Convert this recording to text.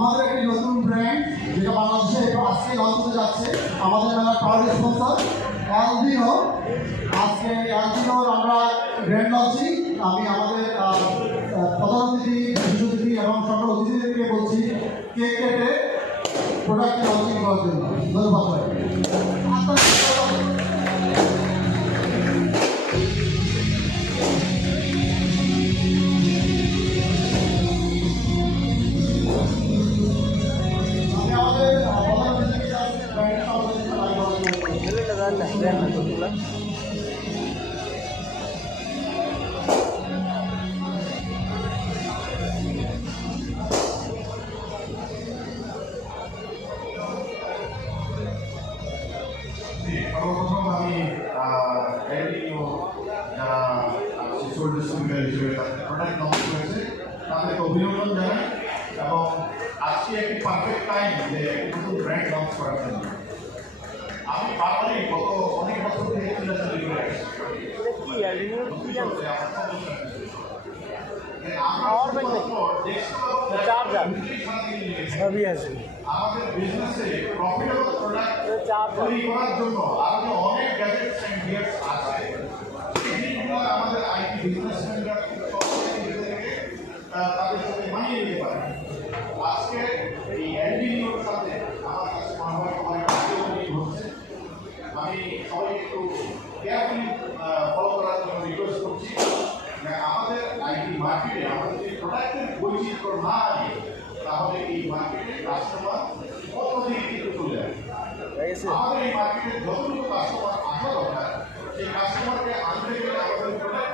আমাদের একটি নতুন ব্র্যান্ড যেটা বাংলাদেশে আজকে লঞ্চ হতে যাচ্ছে। আমাদের মেলার পাওয়ার স্পন্সর অ্যালবিনো। আজকে অ্যালবিনোর আমরা ব্র্যান্ড লঞ্চিং। আমি আমাদের প্রধান অতিথি, বিশেষ অতিথি এবং সকল অতিথিদেরকে বলছি কেক কেটে প্রোডাক্ট লঞ্চিং করার জন্য। ধন্যবাদ। সর্বপ্রথম আমি যারা শিশু ডিস্ট্রিবিউটার হিসেবে প্রোডাক্ট লঞ্চ করেছে তাদেরকে অভিনন্দন জানাই এবং আজকে একটি পারফেক্ট টাইম যে নতুন ব্র্যান্ড লঞ্চ করার জন্য। আমি বারবারই গত অনেক বছর থেকে চিন্তাচারি করে আমাদের বিজনেসে প্রফিটেবল প্রোডাক্ট তৈরি করার জন্য আরো অনেক গ্যাজেটস এন্ড গিয়ার্স আছে। এইগুলো আমাদের আইটি বিজনেসম্যানরা তাদের সাথে মানিয়ে নিতে পারে। আজকে এই এলডিওর সাথে আমার কাছে মনে হয় অনেক হচ্ছে। আমি সবাই একটু কেয়ারফুলি ফলো করার জন্য রিকোয়েস্ট করছি। আমাদের আইটি মার্কেটে আমাদের যদি প্রোডাক্টের বৈচিত্র্য না আনে তাহলে এই মার্কেটে কাস্টমার অন্যদিকে কিন্তু চলে আসবে। আমাদের এই মার্কেটে যতটুকু কাস্টমার আসা দরকার সেই কাস্টমারকে আনতে গেলে আমাদের প্রোডাক্ট